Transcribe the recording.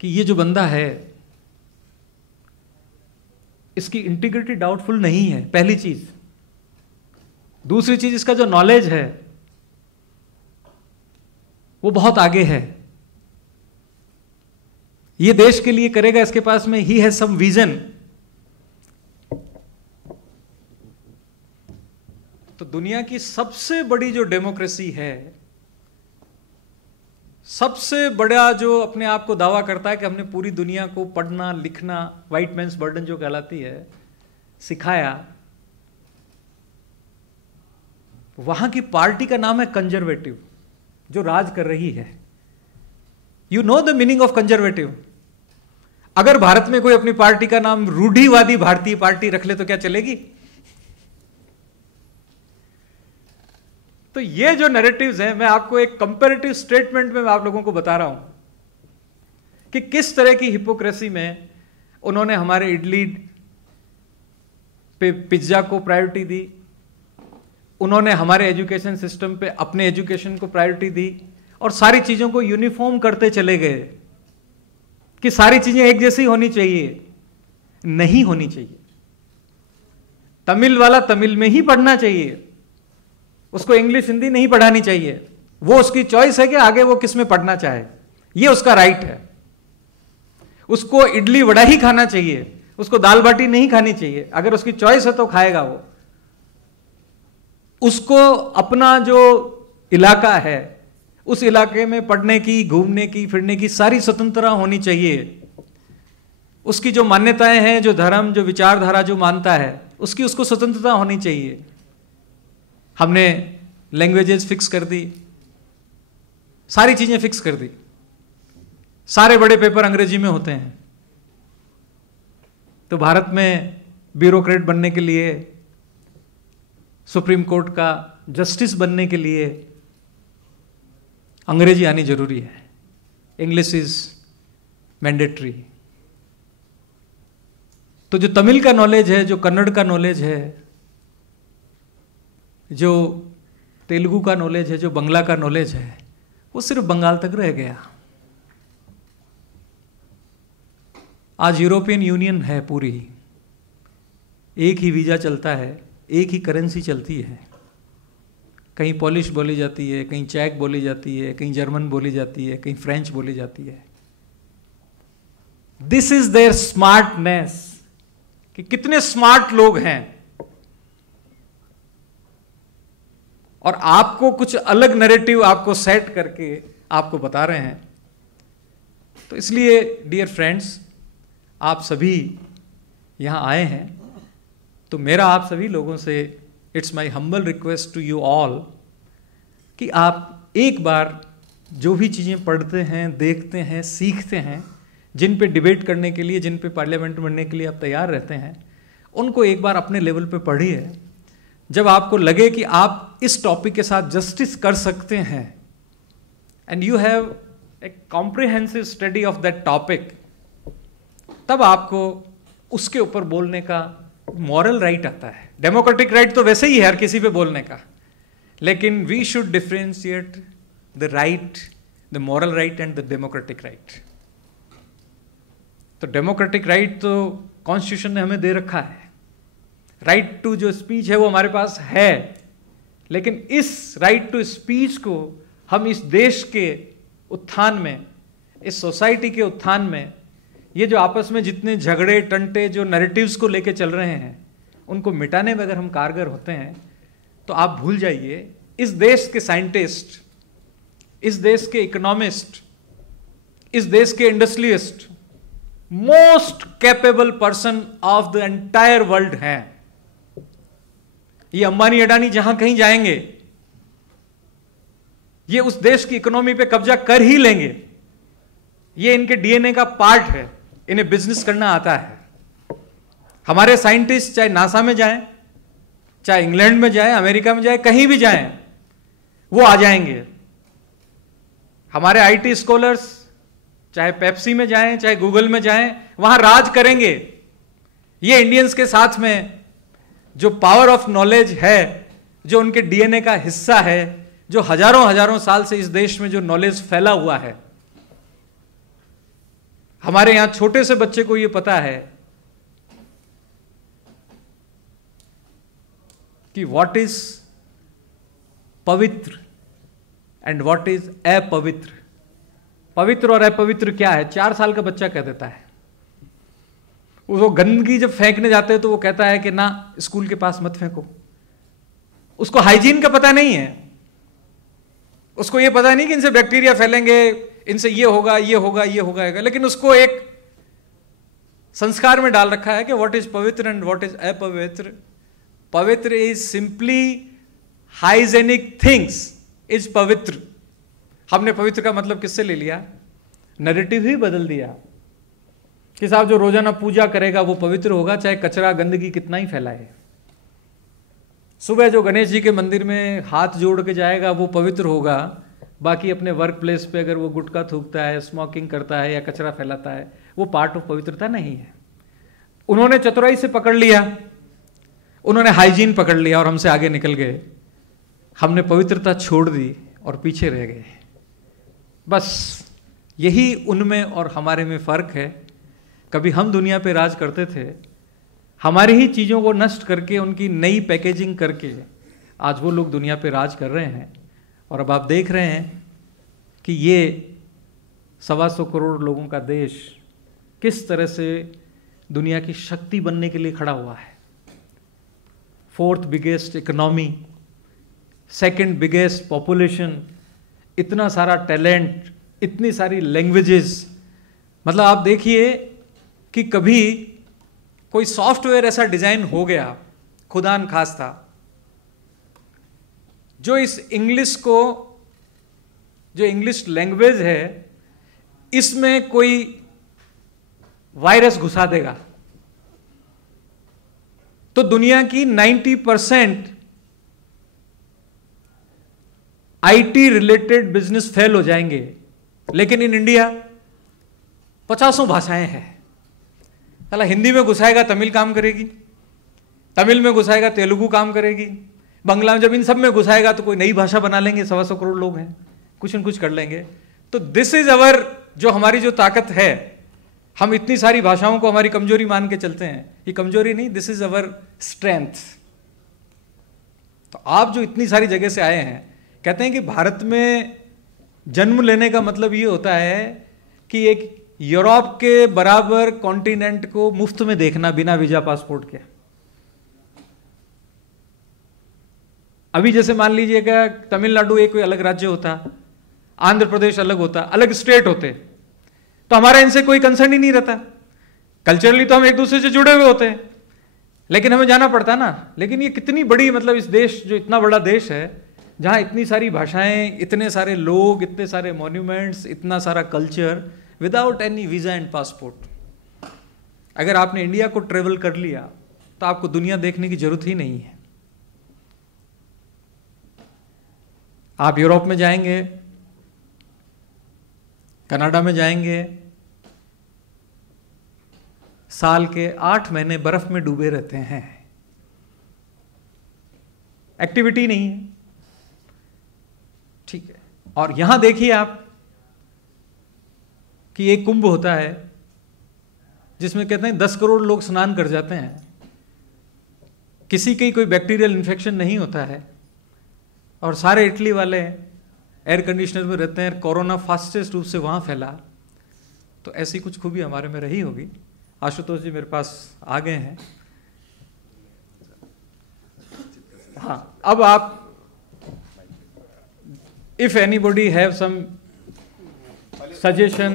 कि ये जो बंदा है इसकी इंटीग्रिटी डाउटफुल नहीं है, पहली चीज। दूसरी चीज, इसका जो नॉलेज है वो बहुत आगे है, ये देश के लिए करेगा, इसके पास में ही हैज सम विजन। तो दुनिया की सबसे बड़ी जो डेमोक्रेसी है, सबसे बड़ा जो अपने आप को दावा करता है कि हमने पूरी दुनिया को पढ़ना लिखना, व्हाइट मैन्स बर्डन जो कहलाती है, सिखाया, वहां की पार्टी का नाम है कंजर्वेटिव, जो राज कर रही है। You know the meaning of conservative. अगर भारत में कोई अपनी पार्टी का नाम रूढ़िवादी भारतीय पार्टी रख ले तो क्या चलेगी? तो ये जो नैरेटिव्स हैं, मैं आपको एक कंपैरेटिव स्टेटमेंट में मैं आप लोगों को बता रहा हूं कि किस तरह की हिपोक्रेसी में उन्होंने हमारे इडली पे पिज्जा को प्रायोरिटी दी, उन्होंने हमारे एजुकेशन सिस्टम पे अपने एजुकेशन को प्रायोरिटी दी, और सारी चीजों को यूनिफॉर्म करते चले गए कि सारी चीजें एक जैसी होनी चाहिए। नहीं होनी चाहिए। तमिल वाला तमिल में ही पढ़ना चाहिए, उसको इंग्लिश हिंदी नहीं पढ़ानी चाहिए। वो उसकी चॉइस है कि आगे वो किस में पढ़ना चाहे, ये उसका राइट है। उसको इडली वड़ा ही खाना चाहिए, उसको दाल बाटी नहीं खानी चाहिए। अगर उसकी चॉइस है तो खाएगा वो। उसको अपना जो इलाका है उस इलाके में पढ़ने की, घूमने की, फिरने की सारी स्वतंत्रता होनी चाहिए। उसकी जो मान्यताएं हैं, जो धर्म, जो विचारधारा जो मानता है, उसकी उसको स्वतंत्रता होनी चाहिए। हमने लैंग्वेजेस फिक्स कर दी, सारी चीजें फिक्स कर दी। सारे बड़े पेपर अंग्रेजी में होते हैं। तो भारत में ब्यूरोक्रेट बनने के लिए, सुप्रीम कोर्ट का जस्टिस बनने के लिए अंग्रेजी आनी जरूरी है। English is mandatory. तो जो तमिल का नॉलेज है, जो कन्नड़ का नॉलेज है, जो तेलुगु का नॉलेज है, जो बंगला का नॉलेज है, वो सिर्फ बंगाल तक रह गया। आज यूरोपियन यूनियन है पूरी, एक ही वीजा चलता है, एक ही करेंसी चलती है। कहीं पॉलिश बोली जाती है, कहीं चेक बोली जाती है, कहीं जर्मन बोली जाती है, कहीं फ्रेंच बोली जाती है। दिस इज देयर स्मार्टनेस, कि कितने स्मार्ट लोग हैं। और आपको कुछ अलग नैरेटिव आपको सेट करके आपको बता रहे हैं। तो इसलिए डियर फ्रेंड्स, आप सभी यहां आए हैं, तो मेरा आप सभी लोगों से it's my humble request to you all कि आप एक बार जो भी चीज़ें पढ़ते हैं, देखते हैं, सीखते हैं, जिन पे डिबेट करने के लिए, जिन पे पार्लियामेंट बनने के लिए आप तैयार रहते हैं, उनको एक बार अपने लेवल पे पढ़िए। जब आपको लगे कि आप इस टॉपिक के साथ जस्टिस कर सकते हैं and you have a comprehensive study of that topic, तब आपको उसके ऊपर बोलने का मॉरल राइट आता है। डेमोक्रेटिक राइट तो वैसे ही है हर किसी पे बोलने का, लेकिन we should differentiate the right, the moral right and the democratic right. तो डेमोक्रेटिक राइट तो कॉन्स्टिट्यूशन ने हमें दे रखा है, राइट टू जो स्पीच है वो हमारे पास है, लेकिन इस राइट टू स्पीच को हम इस देश के उत्थान में, इस सोसाइटी के उत्थान में, ये जो आपस में जितने झगड़े टंटे जो नैरेटिव्स को लेके चल रहे हैं, उनको मिटाने में अगर हम कारगर होते हैं तो आप भूल जाइए, इस देश के साइंटिस्ट, इस देश के इकोनॉमिस्ट, इस देश के industrialist most capable person of the entire world हैं। ये अंबानी अडानी जहां कहीं जाएंगे, ये उस देश की इकोनॉमी पे कब्जा कर ही लेंगे। ये इनके डीएनए का पार्ट है, इन्हें बिजनेस करना आता है। हमारे साइंटिस्ट चाहे नासा में जाएं, चाहे इंग्लैंड में जाएं, अमेरिका में जाएं, कहीं भी जाएं, वो आ जाएंगे। हमारे आईटी स्कॉलर्स चाहे पेप्सी में जाएं, चाहे गूगल में जाएं, वहां राज करेंगे। ये इंडियंस के साथ में जो पावर ऑफ नॉलेज है, जो उनके डीएनए का हिस्सा है, जो हजारों हजारों साल से इस देश में जो नॉलेज फैला हुआ है, हमारे यहां छोटे से बच्चे को यह पता है कि व्हाट इज पवित्र एंड व्हाट इज अपवित्र। पवित्र और अपवित्र क्या है 4 साल का बच्चा कह देता है। वो गंदगी जब फेंकने जाते हैं तो वो कहता है कि ना स्कूल के पास मत फेंको। उसको हाइजीन का पता नहीं है, उसको ये पता नहीं कि इनसे बैक्टीरिया फैलेंगे, इनसे ये होगा ये होगा ये होगा, लेकिन उसको एक संस्कार में डाल रखा है कि व्हाट इज पवित्र एंड व्हाट इज अपवित्र। पवित्र is simply hygienic things is पवित्र। हमने पवित्र का मतलब किससे ले लिया? नैरेटिव ही बदल दिया कि साहब जो रोजाना पूजा करेगा वो पवित्र होगा, चाहे कचरा गंदगी कितना ही फैलाए। सुबह जो गणेश जी के मंदिर में हाथ जोड़ के जाएगा वो पवित्र होगा, बाकी अपने वर्क प्लेस पे अगर वो गुटखा थूकता है, स्मोकिंग करता है या कचरा फैलाता है, वो पार्ट ऑफ पवित्रता नहीं है। उन्होंने चतुराई से पकड़ लिया, उन्होंने हाइजीन पकड़ लिया और हमसे आगे निकल गए। हमने पवित्रता छोड़ दी और पीछे रह गए। बस यही उनमें और हमारे में फर्क है। कभी हम दुनिया पे राज करते थे, हमारी ही चीज़ों को नष्ट करके उनकी नई पैकेजिंग करके आज वो लोग दुनिया पे राज कर रहे हैं। और अब आप देख रहे हैं कि ये 125 करोड़ लोगों का देश किस तरह से दुनिया की शक्ति बनने के लिए खड़ा हुआ है। 4th biggest economy, 2nd biggest population, इतना सारा टैलेंट, इतनी सारी लैंग्वेजेस। मतलब आप देखिए कि कभी कोई सॉफ्टवेयर ऐसा डिजाइन हो गया खुदा न खास्ता जो इस इंग्लिश को, जो इंग्लिश लैंग्वेज है, इसमें कोई वायरस घुसा देगा तो दुनिया की 90% आईटी रिलेटेड बिजनेस फेल हो जाएंगे। लेकिन इन इंडिया 50 भाषाएं हैं। साला हिंदी में घुसाएगा तमिल काम करेगी, तमिल में घुसाएगा तेलुगु काम करेगी, बंगला में, जब इन सब में घुसाएगा तो कोई नई भाषा बना लेंगे। 125 करोड़ लोग हैं, कुछ न कुछ कर लेंगे। तो दिस इज अवर, जो हमारी जो ताकत है, हम इतनी सारी भाषाओं को हमारी कमजोरी मान के चलते हैं। ये कमजोरी नहीं, दिस इज अवर स्ट्रेंथ। तो आप जो इतनी सारी जगह से आए हैं, कहते हैं कि भारत में जन्म लेने का मतलब ये होता है कि एक यूरोप के बराबर कॉन्टिनेंट को मुफ्त में देखना बिना वीजा पासपोर्ट के। अभी जैसे मान लीजिएगा तमिलनाडु एक कोई अलग राज्य होता, आंध्र प्रदेश अलग होता, अलग स्टेट होते, तो हमारा इनसे कोई कंसर्न ही नहीं रहता। कल्चरली तो हम एक दूसरे से जुड़े हुए होते हैं, लेकिन हमें जाना पड़ता ना। लेकिन ये कितनी बड़ी, मतलब इस देश, जो इतना बड़ा देश है, जहां इतनी सारी भाषाएं, इतने सारे लोग, इतने सारे मॉन्यूमेंट्स, इतना सारा culture, without any visa and passport. अगर आपने इंडिया को ट्रेवल कर लिया तो आपको दुनिया देखने की जरूरत ही नहीं है। आप यूरोप में जाएंगे, कनाडा में जाएंगे, साल के 8 महीने बर्फ में डूबे रहते हैं, एक्टिविटी नहीं है, ठीक है। और यहां देखिए आप कि एक कुंभ होता है जिसमें कहते हैं 10 करोड़ लोग स्नान कर जाते हैं, किसी की कोई बैक्टीरियल इन्फेक्शन नहीं होता है, और सारे इटली वाले एयर कंडीशनर में रहते हैं। कोरोना फास्टेस्ट रूप से वहां फैला। तो ऐसी कुछ खूबी हमारे में रही होगी। आशुतोष जी मेरे पास आ गए हैं। हाँ, अब आप, if anybody have some suggestion